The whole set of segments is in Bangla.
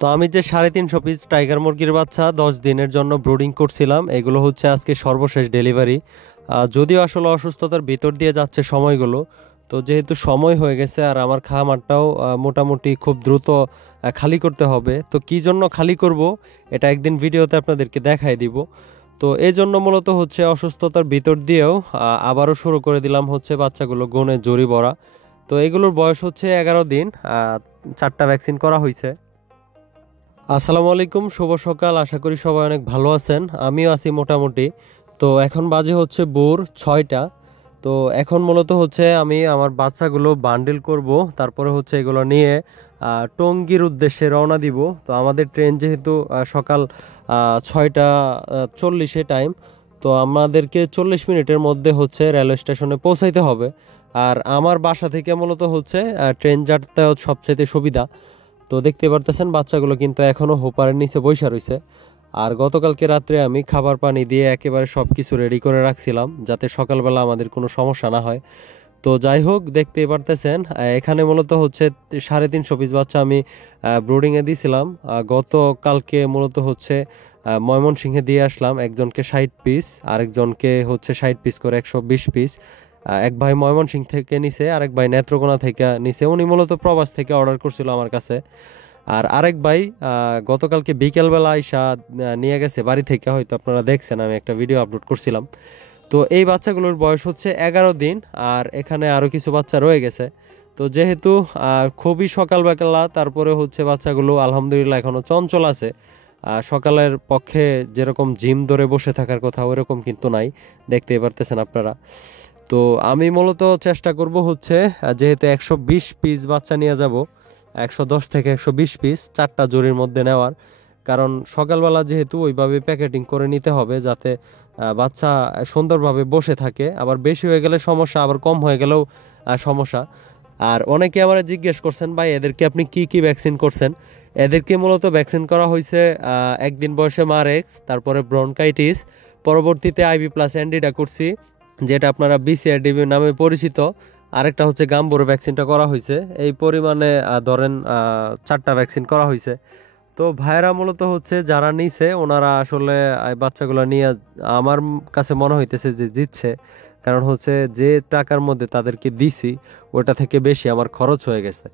তো আমি যে 350 পিস টাইগার মুরগির বাচ্চা 10 দিনের জন্য ব্রুডিং করছিলাম, এগুলো হচ্ছে আজকে সর্বশেষ ডেলিভারি। যদিও আসলে অসুস্থতার ভিতর দিয়ে যাচ্ছে সময়গুলো, তো যেহেতু সময় হয়ে গেছে আর আমার খামারটাও মোটামুটি খুব দ্রুত খালি করতে হবে। তো কী জন্য খালি করব এটা একদিন ভিডিওতে আপনাদেরকে দেখাই দিব। তো এই জন্য মূলত হচ্ছে অসুস্থতার ভিতর দিয়েও আবারও শুরু করে দিলাম হচ্ছে বাচ্চাগুলো গনে জড়ি ভরা। তো এগুলোর বয়স হচ্ছে 11 দিন। 4টা ভ্যাকসিন করা হয়েছে। আসসালামু আলাইকুম, শুভ সকাল। আশা করি সবাই অনেক ভালো আছেন, আমিও আছি মোটামুটি। তো এখন বাজে হচ্ছে ভোর 6টা। তো এখন মূলত হচ্ছে আমি আমার বাচ্চাগুলো বান্ডিল করব, তারপরে হচ্ছে এগুলো নিয়ে টঙ্গীর উদ্দেশ্যে রওনা দিব। তো আমাদের ট্রেন যেহেতু সকাল 6টা 40-এ টাইম, তো আমাদেরকে 40 মিনিটের মধ্যে হচ্ছে রেলওয়ে স্টেশনে পৌঁছাইতে হবে। আর আমার বাসা থেকে মূলত হচ্ছে ট্রেন যাতায়াত সবচাইতে সুবিধা। তো দেখতে পারতেছেন বাচ্চাগুলো কিন্তু এখনও হোপারের নিচে বৈশা রয়েছে। আর গতকালকে রাত্রে আমি খাবার পানি দিয়ে একেবারে সব কিছু রেডি করে রাখছিলাম যাতে সকালবেলা আমাদের কোনো সমস্যা না হয়। তো যাই হোক, দেখতেই পারতেছেন এখানে মূলত হচ্ছে 350 পিস বাচ্চা আমি ব্রুডিংয়ে দিয়েছিলাম। গতকালকে মূলত হচ্ছে ময়মনসিংহে দিয়ে আসলাম, একজনকে 60 পিস, আরেকজনকে হচ্ছে 60 পিস করে 120 পিস। এক ভাই ময়মনসিংহ থেকে নিছে, আরেক ভাই নেত্রকোনা থেকে নিছে। উনি মূলত প্রবাস থেকে অর্ডার করছিল আমার কাছে। আর আরেক ভাই গতকালকে বিকেলবেলা আইসা নিয়ে গেছে বাড়ি থেকে, হয়তো আপনারা দেখছেন, আমি একটা ভিডিও আপলোড করছিলাম। তো এই বাচ্চাগুলোর বয়স হচ্ছে 11 দিন, আর এখানে আরও কিছু বাচ্চা রয়ে গেছে। তো যেহেতু খুবই সকালবেলা, তারপরে হচ্ছে বাচ্চাগুলো আলহামদুলিল্লাহ এখনও চঞ্চল আছে। সকালের পক্ষে যেরকম জিম ধরে বসে থাকার কথা ওইরকম কিন্তু নাই, দেখতেই পারতেছেন আপনারা। তো আমি মূলত চেষ্টা করব হচ্ছে যেহেতু 120 পিস বাচ্চা নিয়ে যাব, 110 থেকে 120 পিস 4টা জরির মধ্যে নেওয়ার। কারণ সকালবেলা যেহেতু ওইভাবে প্যাকেটিং করে নিতে হবে যাতে বাচ্চা সুন্দরভাবে বসে থাকে। আবার বেশি হয়ে গেলে সমস্যা, আবার কম হয়ে গেলেও সমস্যা। আর অনেকে আমার জিজ্ঞেস করছেন, ভাই এদেরকে আপনি কি কি ভ্যাকসিন করছেন? এদেরকে মূলত ভ্যাকসিন করা হয়েছে একদিন বয়সে মারেক্স, তারপরে ব্রনকাইটিস, পরবর্তীতে আইবি প্লাস অ্যান্ডিডা করছি, যেটা আপনারা বিসিআরডিবি নামে পরিচিত। আরেকটা হচ্ছে গাম্বুর ভ্যাকসিনটা করা হয়েছে। এই পরিমাণে ধরেন 4টা ভ্যাকসিন করা হয়েছে। তো ভাইয়েরা মূলত হচ্ছে যারা নিছে ওনারা আসলে এই বাচ্চাগুলো নিয়ে আমার কাছে মনে হইতেছে যে জিতছে। কারণ হচ্ছে যে টাকার মধ্যে তাদেরকে দিছি ওটা থেকে বেশি আমার খরচ হয়ে গেছে।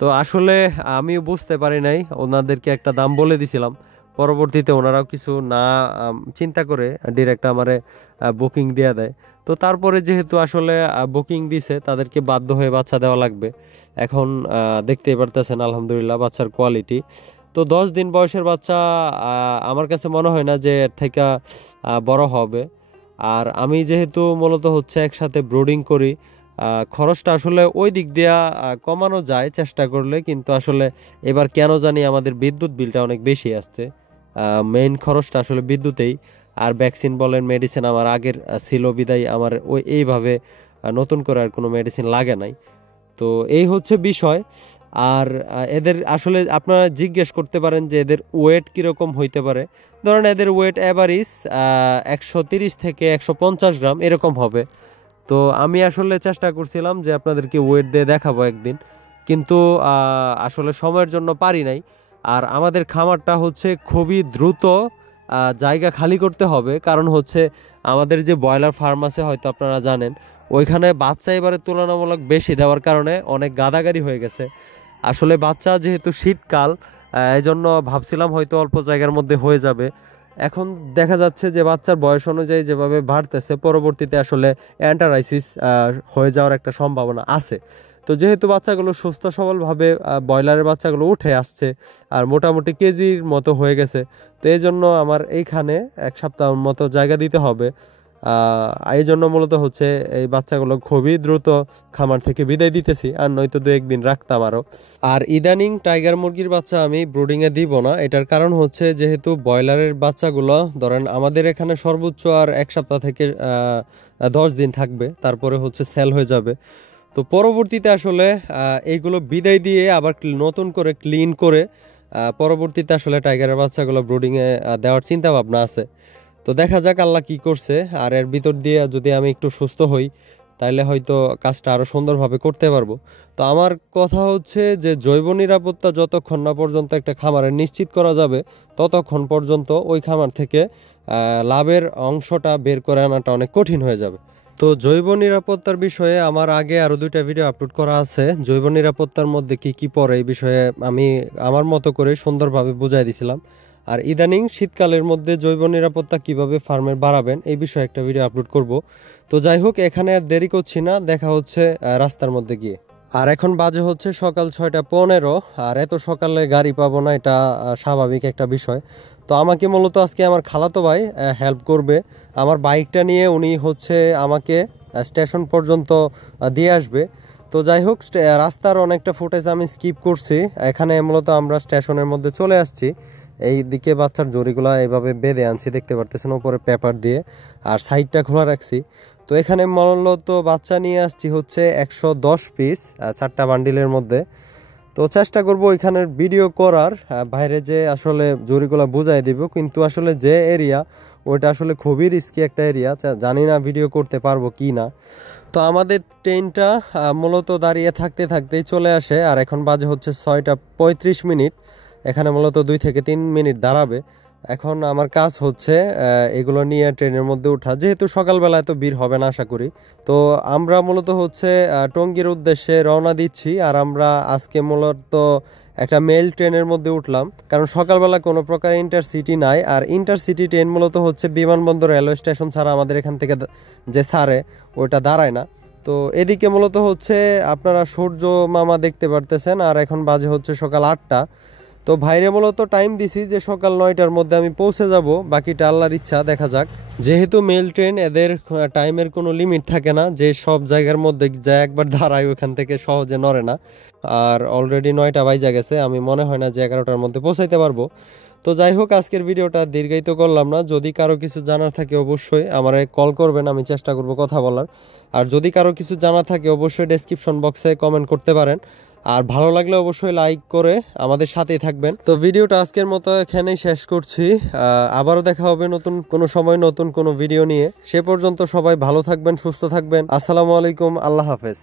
তো আসলে আমিও বুঝতে পারি নাই, ওনাদেরকে একটা দাম বলে দিছিলাম। পরবর্তীতে ওনারাও কিছু না চিন্তা করে ডিরেক্ট আমারে বুকিং দিয়ে দেয়। তো তারপরে যেহেতু আসলে বুকিং দিছে, তাদেরকে বাধ্য হয়ে বাচ্চা দেওয়া লাগবে। এখন দেখতেই পারতেছেন আলহামদুলিল্লাহ বাচ্চার কোয়ালিটি। তো 10 দিন বয়সের বাচ্চা আমার কাছে মনে হয় না যে এর থেকে বড় হবে। আর আমি যেহেতু মূলত হচ্ছে একসাথে ব্রুডিং করি, খরচটা আসলে ওই দিক দিয়া কমানো যায় চেষ্টা করলে, কিন্তু আসলে এবার কেন জানি আমাদের বিদ্যুৎ বিলটা অনেক বেশি আসছে। মেইন খরচটা আসলে বিদ্যুতেই। আর ভ্যাকসিন বলেন, মেডিসিন আমার আগের ছিল বিদায় আমার ওই এইভাবে নতুন করে আর কোনো মেডিসিন লাগে নাই। তো এই হচ্ছে বিষয়। আর এদের আসলে আপনারা জিজ্ঞেস করতে পারেন যে এদের ওয়েট কীরকম হইতে পারে। ধরেন এদের ওয়েট অ্যাভারেজ 130 থেকে 150 গ্রাম এরকম হবে। তো আমি আসলে চেষ্টা করছিলাম যে আপনাদেরকে ওয়েট দিয়ে দেখাবো একদিন, কিন্তু আসলে সময়ের জন্য পারি নাই। আর আমাদের খামারটা হচ্ছে খুবই দ্রুত জায়গা খালি করতে হবে, কারণ হচ্ছে আমাদের যে ব্রয়লার ফার্ম আছে হয়তো আপনারা জানেন, ওইখানে বাচ্চা এবারে তুলনামূলক বেশি দেওয়ার কারণে অনেক গাদাগাদি হয়ে গেছে। আসলে বাচ্চা যেহেতু শীতকাল, এই জন্য ভাবছিলাম হয়তো অল্প জায়গার মধ্যে হয়ে যাবে। এখন দেখা যাচ্ছে যে বাচ্চার বয়স অনুযায়ী যেভাবে বাড়তেছে, পরবর্তীতে আসলে অ্যান্টারাইসিস হয়ে যাওয়ার একটা সম্ভাবনা আছে। তো যেহেতু বাচ্চাগুলো সুস্থ সবলভাবে ব্রয়লারের বাচ্চাগুলো উঠে আসছে আর মোটামুটি কেজির মতো হয়ে গেছে, তো এই জন্য আমার এইখানে 1 সপ্তাহ মতো জায়গা দিতে হবে। এই জন্য মূলত হচ্ছে এই বাচ্চাগুলো খুবই দ্রুত খামার থেকে বিদায় দিতেছি, আর নয়তো 2-1 দিন রাখতাম আরও। আর ইদানিং টাইগার মুরগির বাচ্চা আমি ব্রুডিংয়ে দিব না, এটার কারণ হচ্ছে যেহেতু ব্রয়লারের বাচ্চাগুলো ধরেন আমাদের এখানে সর্বোচ্চ আর 1 সপ্তাহ থেকে 10 দিন থাকবে, তারপরে হচ্ছে সেল হয়ে যাবে। তো পরবর্তীতে আসলে এইগুলো বিদায় দিয়ে আবার নতুন করে ক্লিন করে পরবর্তীতে আসলে টাইগারের বাচ্চাগুলো ব্রুডিংয়ে দেওয়ার চিন্তা ভাবনা আছে। তো দেখা যাক আল্লাহ কি করছে। আর এর ভিতর দিয়ে যদি আমি একটু সুস্থ হই, তাইলে হয়তো কাজটা আরও সুন্দরভাবে করতে পারবো। তো আমার কথা হচ্ছে যে জৈব নিরাপত্তা যতক্ষণ না পর্যন্ত একটা খামারের নিশ্চিত করা যাবে ততক্ষণ পর্যন্ত ওই খামার থেকে লাভের অংশটা বের করে আনাটা অনেক কঠিন হয়ে যাবে। তো জৈব নিরাপত্তার বিষয়ে আমার আগে আরও 2টা ভিডিও আপলোড করা আছে। জৈব নিরাপত্তার মধ্যে কি কি পড়ে এই বিষয়ে আমি আমার মতো করে সুন্দরভাবে বুঝাই দিছিলাম। আর ইদানিং শীতকালের মধ্যে জৈব নিরাপত্তা কিভাবে ফার্মের বাড়াবেন এই বিষয়ে একটা ভিডিও আপলোড করব। তো যাই হোক, এখানে আর দেরি করছি না, দেখা হচ্ছে রাস্তার মধ্যে গিয়ে। আর এখন বাজে হচ্ছে সকাল 6টা 15। আর এত সকালে গাড়ি পাবো না, এটা স্বাভাবিক একটা বিষয়। তো আমাকে মূলত আজকে আমার খালাতো ভাই হেল্প করবে। আমার বাইকটা নিয়ে উনি হচ্ছে আমাকে স্টেশন পর্যন্ত দিয়ে আসবে। তো যাই হোক, রাস্তার অনেকটা ফুটেজ আমি স্কিপ করছি। এখানে মূলত আমরা স্টেশনের মধ্যে চলে আসছি। এই দিকে বাচ্চার জড়িগুলা এইভাবে বেঁধে আনছি, দেখতে পারতেছেন, উপরে পেপার দিয়ে, আর সাইডটা খোলা রাখছি। তো এখানে মূলত বাচ্চা নিয়ে আসছি হচ্ছে 110 পিস 4টা বান্ডিলের মধ্যে। তো চেষ্টা করব এখানের ভিডিও করার, বাইরে যে আসলে জরিগুলো বুঝাই দিব, কিন্তু আসলে যে এরিয়া ওইটা আসলে খুবই রিস্কি একটা এরিয়া, জানি না ভিডিও করতে পারবো কি না। তো আমাদের ট্রেনটা মূলত দাঁড়িয়ে থাকতে থাকতেই চলে আসে, আর এখন বাজে হচ্ছে 6টা 35। এখানে মূলত 2 থেকে 3 মিনিট দাঁড়াবে। এখন আমার কাজ হচ্ছে এগুলো নিয়ে ট্রেনের মধ্যে ওঠা, যেহেতু সকালবেলায় তো ভিড় হবে না আশা করি। তো আমরা মূলত হচ্ছে টঙ্গীর উদ্দেশ্যে রওনা দিচ্ছি। আর আমরা আজকে মূলত একটা মেল ট্রেনের মধ্যে উঠলাম, কারণ সকালবেলা কোনো প্রকার ইন্টারসিটি নাই। আর ইন্টারসিটি ট্রেন মূলত হচ্ছে বিমানবন্দর রেলওয়ে স্টেশন ছাড়া আমাদের এখান থেকে যে ছাড়ে ওইটা দাঁড়ায় না। তো এদিকে মূলত হচ্ছে আপনারা সূর্য মামা দেখতে পারতেছেন। আর এখন বাজে হচ্ছে সকাল 8টা। তো ভাইরে মূলত টাইম দিছি যে সকাল 9টার মধ্যে আমি পৌঁছে যাব, বাকিটা আল্লাহর ইচ্ছা, দেখা যাক। যেহেতু মেল ট্রেন, এদের টাইমের কোনো লিমিট থাকে না, যে সব জায়গার মধ্যে যা একবার দাঁড়ায় ওখান থেকে সহজে নড়ে না। আর অলরেডি 9টা বাজে গেছে, আমি মনে হয় না যে 11টার মধ্যে পৌঁছাইতে পারবো। তো যাই হোক, আজকের ভিডিওটা দীর্ঘায়িত করলাম না। যদি কারো কিছু জানার থাকে অবশ্যই আমার কল করবেন, আমি চেষ্টা করব কথা বলার। আর যদি কারো কিছু জানা থাকে অবশ্যই ডেসক্রিপশন বক্সে কমেন্ট করতে পারেন। আর ভালো লাগলে অবশ্যই লাইক করে আমাদের সাথেই থাকবেন। তো ভিডিওটা আজকের মতো এখানেই শেষ করছি। আবারও দেখা হবে নতুন কোনো সময় নতুন কোনো ভিডিও নিয়ে। সে পর্যন্ত সবাই ভালো থাকবেন, সুস্থ থাকবেন। আসসালামু আলাইকুম, আল্লাহ হাফেজ।